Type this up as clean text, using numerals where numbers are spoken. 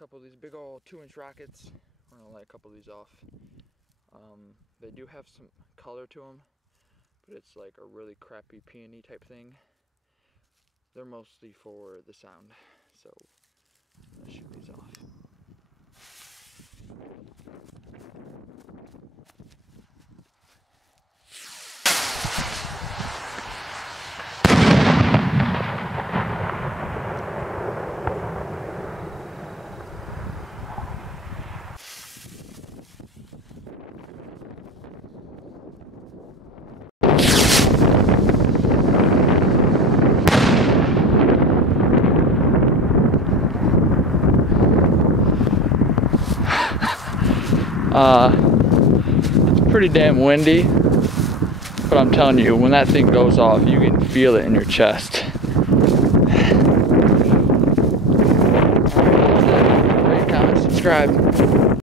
couple of these big old 2-inch rockets. We're gonna light a couple of these off. They do have some color to them, but it's like a really crappy peony type thing. They're mostly for the sound, so let's shoot these off. It's pretty damn windy, but I'm telling you, when that thing goes off, you can feel it in your chest. Rate, comment, subscribe.